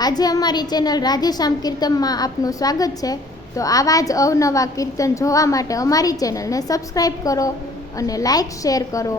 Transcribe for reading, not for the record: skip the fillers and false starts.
આજે અમારી ચેનલ રાધેશ્યામ કીર્તનમાં આપનું સ્વાગત છે। તો આવા જ અવનવા કીર્તન જોવા માટે અમારી ચેનલને સબસ્ક્રાઈબ કરો અને લાઈક શેર કરો।